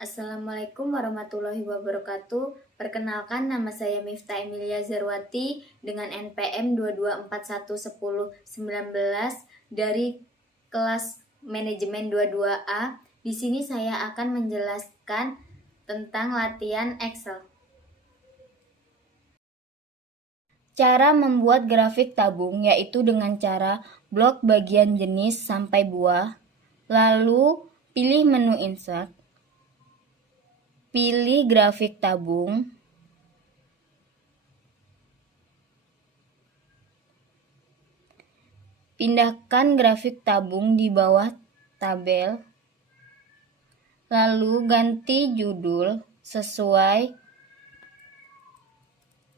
Assalamualaikum warahmatullahi wabarakatuh. Perkenalkan, nama saya Miftah Emilia Zarwati dengan NPM 22411019 dari kelas manajemen 22A. Di sini saya akan menjelaskan tentang latihan Excel. Cara membuat grafik tabung yaitu dengan cara blok bagian jenis sampai buah, lalu pilih menu insert, pilih grafik tabung, pindahkan grafik tabung di bawah tabel, lalu ganti judul sesuai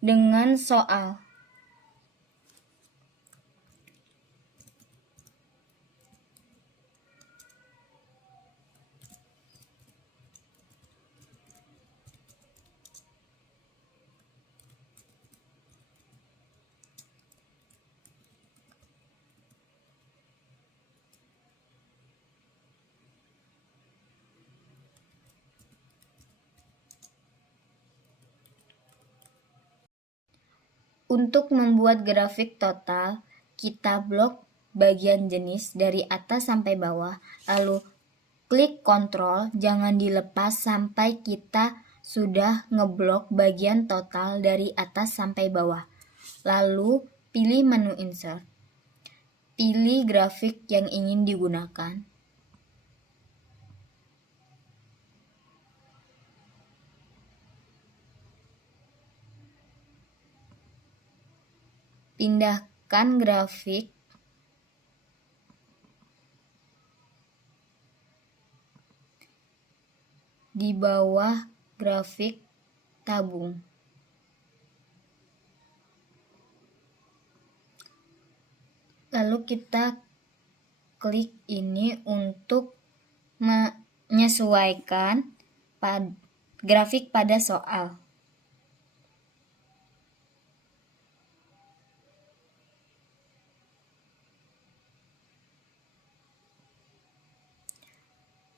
dengan soal. Untuk membuat grafik total, kita blok bagian jenis dari atas sampai bawah, lalu klik Ctrl, jangan dilepas sampai kita sudah ngeblok bagian total dari atas sampai bawah. Lalu pilih menu insert, pilih grafik yang ingin digunakan. Pindahkan grafik di bawah grafik tabung. Lalu kita klik ini untuk menyesuaikan grafik pada soal.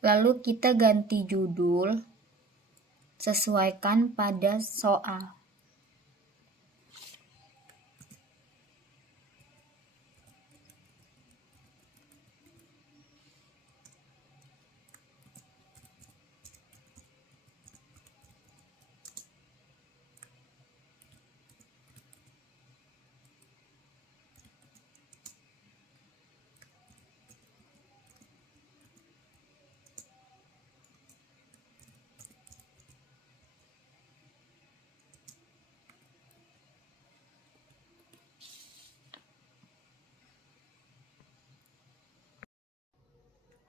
Lalu kita ganti judul, sesuaikan pada soal.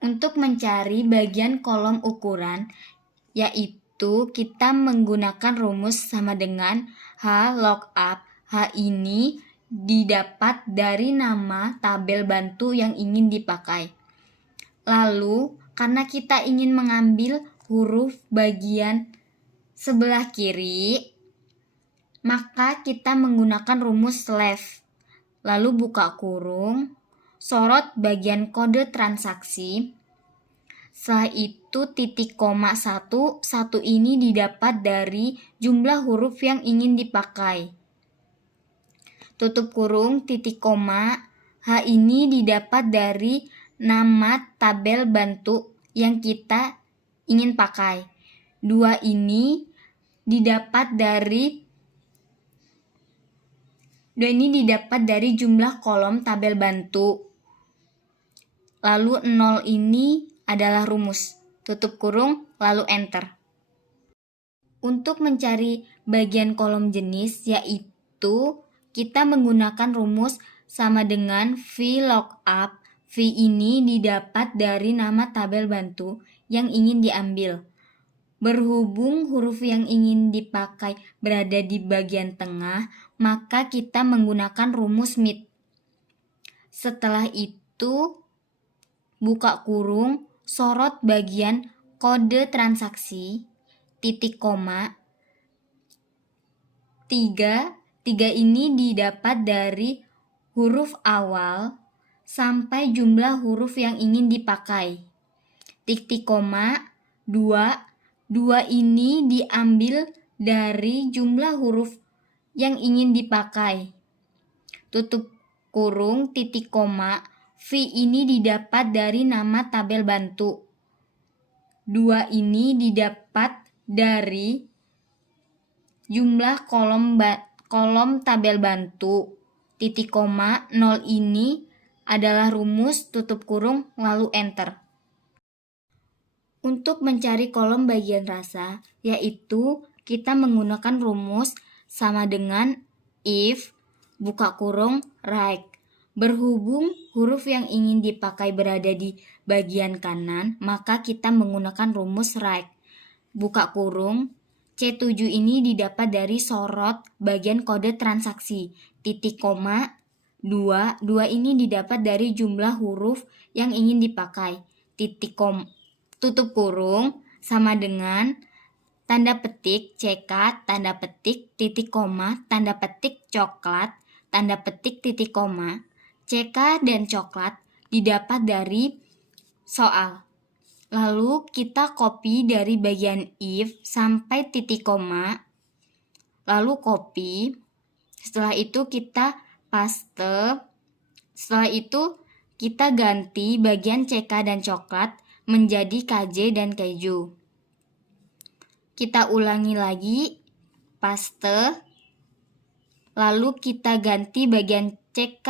Untuk mencari bagian kolom ukuran, yaitu kita menggunakan rumus sama dengan H lookup. H ini didapat dari nama tabel bantu yang ingin dipakai. Lalu, karena kita ingin mengambil huruf bagian sebelah kiri, maka kita menggunakan rumus slash. Lalu buka kurung, sorot bagian kode transaksi. Setelah itu titik koma 1 ini didapat dari jumlah huruf yang ingin dipakai. Tutup kurung, titik koma, H ini didapat dari nama tabel bantu yang kita ingin pakai. 2 ini didapat dari jumlah kolom tabel bantu. Lalu 0 ini adalah rumus. Tutup kurung, lalu enter. Untuk mencari bagian kolom jenis, yaitu kita menggunakan rumus sama dengan VLOOKUP. V ini didapat dari nama tabel bantu yang ingin diambil. Berhubung huruf yang ingin dipakai berada di bagian tengah, maka kita menggunakan rumus MIT. Setelah itu, buka kurung, sorot bagian kode transaksi, titik koma, 3 ini didapat dari huruf awal sampai jumlah huruf yang ingin dipakai. Titik koma, 2 2 ini diambil dari jumlah huruf yang ingin dipakai. Tutup kurung, titik koma, V ini didapat dari nama tabel bantu. 2 ini didapat dari jumlah kolom tabel bantu. Titik koma, 0 ini adalah rumus, tutup kurung, lalu enter. Untuk mencari kolom bagian rasa, yaitu kita menggunakan rumus sama dengan if, buka kurung, right. Berhubung huruf yang ingin dipakai berada di bagian kanan, maka kita menggunakan rumus right. Buka kurung, C7 ini didapat dari sorot bagian kode transaksi. Titik koma, 2 ini didapat dari jumlah huruf yang ingin dipakai. Titik koma, tutup kurung sama dengan tanda petik CK, tanda petik, titik koma, tanda petik coklat, tanda petik titik koma. CK dan coklat didapat dari soal. Lalu kita copy dari bagian if sampai titik koma, lalu copy. Setelah itu kita paste. Setelah itu kita ganti bagian CK dan coklat menjadi KJ dan keju. Kita ulangi lagi, paste. Lalu kita ganti bagian CK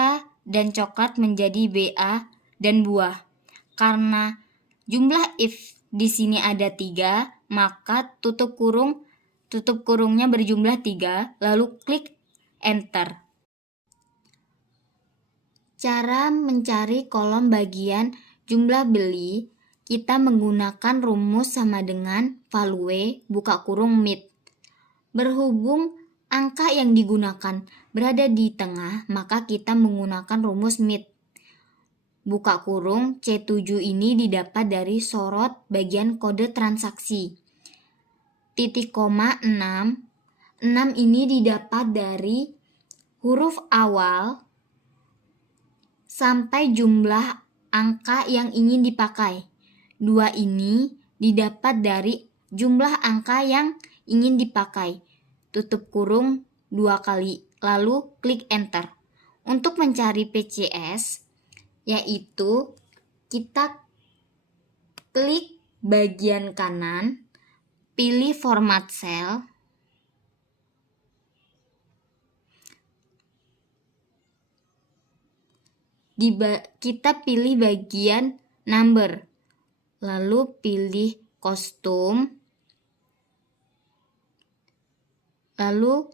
dan coklat menjadi BA dan buah. Karena jumlah if di sini ada 3, maka tutup kurungnya berjumlah 3, lalu klik enter. Cara mencari kolom bagian jumlah beli, kita menggunakan rumus sama dengan value, buka kurung, mid. Berhubung angka yang digunakan berada di tengah, maka kita menggunakan rumus mid. Buka kurung, C7 ini didapat dari sorot bagian kode transaksi. Titik koma 6 ini didapat dari huruf awal sampai jumlah angka yang ingin dipakai. 2 ini didapat dari jumlah angka yang ingin dipakai. Tutup kurung 2 kali, lalu klik enter. Untuk mencari PCS, yaitu kita klik bagian kanan, pilih format cell, kita pilih bagian number, lalu pilih kostum, lalu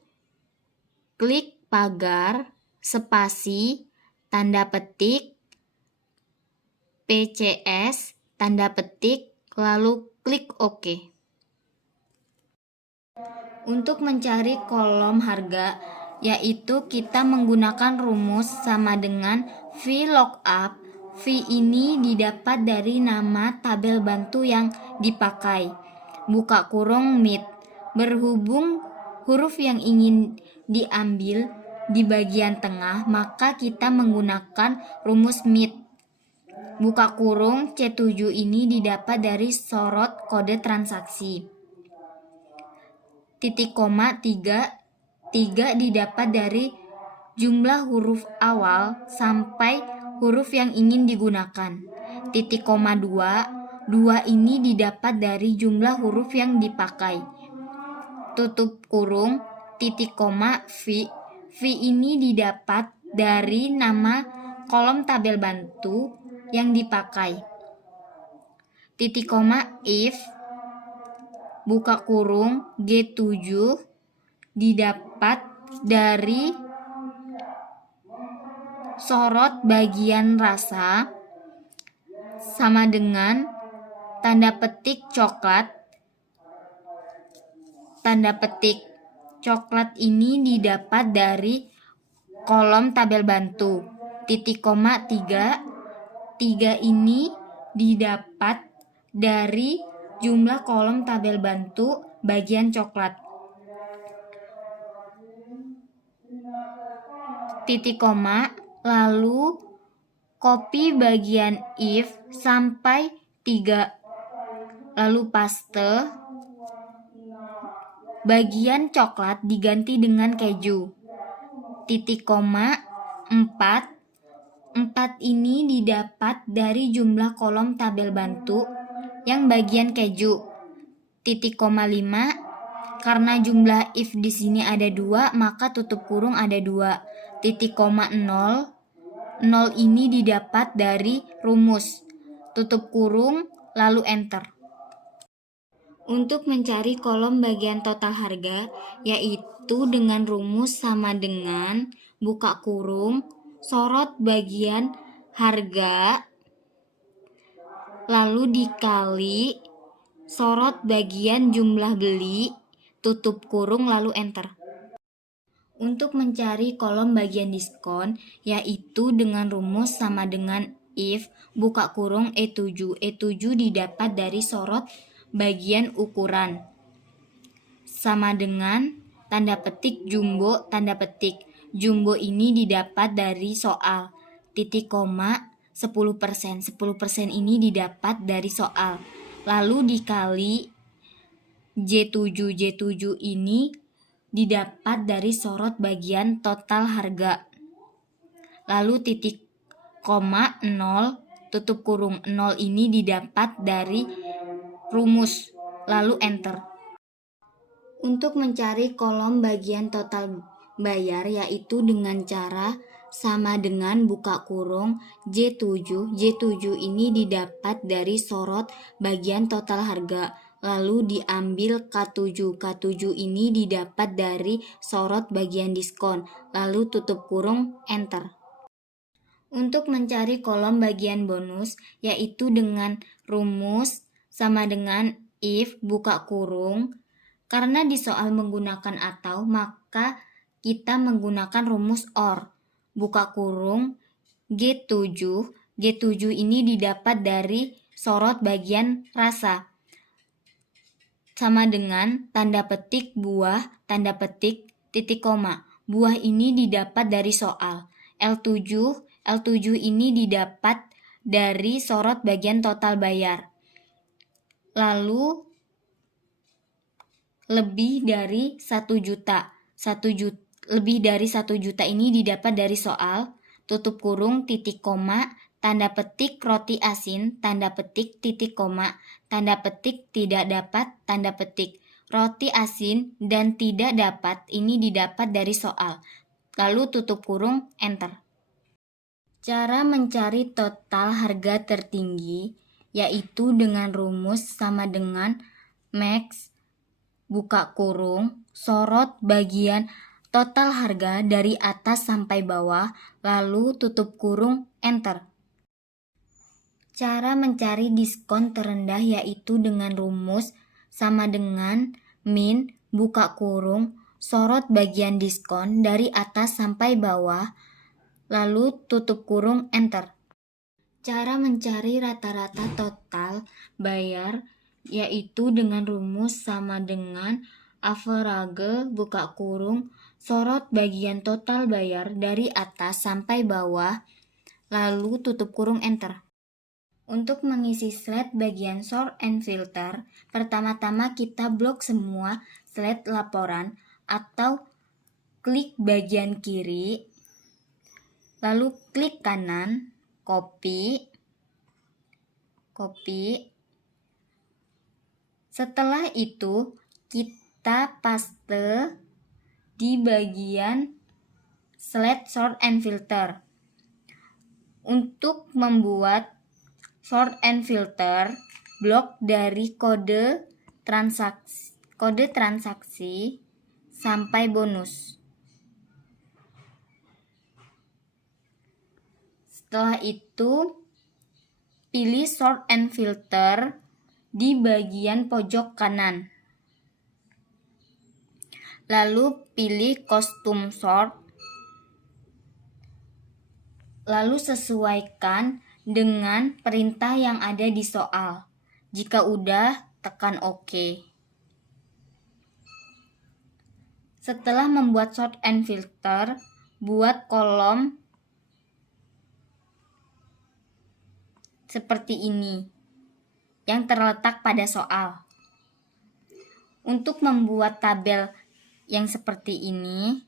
klik pagar, spasi, tanda petik, PCS, tanda petik, lalu klik OK. Untuk mencari kolom harga, yaitu kita menggunakan rumus sama dengan VLOOKUP. V ini didapat dari nama tabel bantu yang dipakai. Buka kurung mid. Berhubung huruf yang ingin diambil di bagian tengah, maka kita menggunakan rumus mid. Buka kurung, C7 ini didapat dari sorot kode transaksi. Titik koma 3 didapat dari jumlah huruf awal sampai huruf yang ingin digunakan. Titik koma 2 ini didapat dari jumlah huruf yang dipakai. Tutup kurung, titik koma V ini didapat dari nama kolom tabel bantu yang dipakai. Titik koma if, buka kurung, G7 didapat dari sorot bagian rasa sama dengan tanda petik coklat. Tanda petik coklat ini didapat dari kolom tabel bantu. Titik koma 3 ini didapat dari jumlah kolom tabel bantu bagian coklat. Titik koma, lalu copy bagian if sampai 3, lalu paste, bagian coklat diganti dengan keju. Titik koma 4. 4 ini didapat dari jumlah kolom tabel bantu yang bagian keju. Titik koma 5. Karena jumlah if di sini ada 2, maka tutup kurung ada 2. Titik koma 0. 0 ini didapat dari rumus. Tutup kurung lalu enter. Untuk mencari kolom bagian total harga, yaitu dengan rumus sama dengan buka kurung, sorot bagian harga, lalu dikali sorot bagian jumlah beli, tutup kurung lalu enter. Untuk mencari kolom bagian diskon, yaitu dengan rumus sama dengan if buka kurung E7. E7 didapat dari sorot bagian ukuran sama dengan tanda petik jumbo tanda petik. Jumbo ini didapat dari soal. Titik koma 10%. 10% ini didapat dari soal. Lalu dikali J7. J7 ini didapat dari sorot bagian total harga. Lalu titik koma 0 tutup kurung 0 ini didapat dari rumus. Lalu enter. Untuk mencari kolom bagian total bayar, yaitu dengan cara sama dengan buka kurung J7. J7 ini didapat dari sorot bagian total harga. Lalu diambil K7. K7 ini didapat dari sorot bagian diskon. Lalu tutup kurung enter. Untuk mencari kolom bagian bonus, yaitu dengan rumus sama dengan if buka kurung. Karena di soal menggunakan atau, maka kita menggunakan rumus OR. Buka kurung G7. G7 ini didapat dari sorot bagian rasa. Sama dengan tanda petik buah, tanda petik, titik koma. Buah ini didapat dari soal. L7. L7 ini didapat dari sorot bagian total bayar. Lalu lebih dari 1 juta. Lebih dari 1 juta ini didapat dari soal. Tutup kurung titik koma, tanda petik roti asin, tanda petik titik koma, tanda petik tidak dapat, tanda petik. Roti asin dan tidak dapat ini didapat dari soal. Lalu tutup kurung enter. Cara mencari total harga tertinggi, yaitu dengan rumus sama dengan max buka kurung, sorot bagian total harga dari atas sampai bawah, lalu tutup kurung, enter. Cara mencari diskon terendah yaitu dengan rumus sama dengan min, buka kurung, sorot bagian diskon dari atas sampai bawah, lalu tutup kurung, enter. Cara mencari rata-rata total bayar yaitu dengan rumus sama dengan average buka kurung sorot bagian total bayar dari atas sampai bawah lalu tutup kurung enter. Untuk mengisi slide bagian sort and filter, pertama-tama kita blok semua slide laporan atau klik bagian kiri, lalu klik kanan, copy. Setelah itu, kita paste di bagian slide sort and filter. Untuk membuat sort and filter, blok dari kode transaksi sampai bonus. Setelah itu, pilih sort and filter di bagian pojok kanan. Lalu pilih custom sort. Lalu sesuaikan dengan perintah yang ada di soal. Jika udah, tekan OK. Setelah membuat sort and filter, buat kolom seperti ini yang terletak pada soal. Untuk membuat tabel yang seperti ini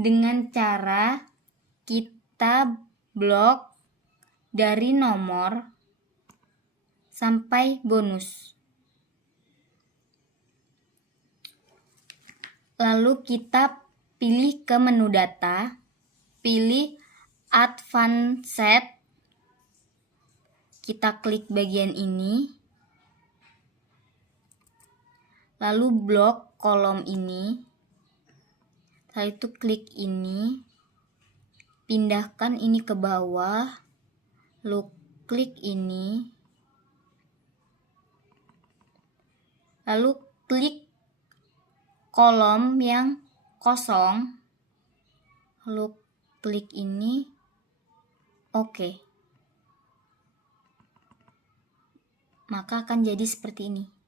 dengan cara kita blok dari nomor sampai bonus. Lalu kita pilih ke menu data, pilih Advanced, kita klik bagian ini, lalu blok kolom ini, setelah itu klik ini, pindahkan ini ke bawah, lalu klik ini, lalu klik kolom yang kosong, lalu klik ini, oke. Maka akan jadi seperti ini.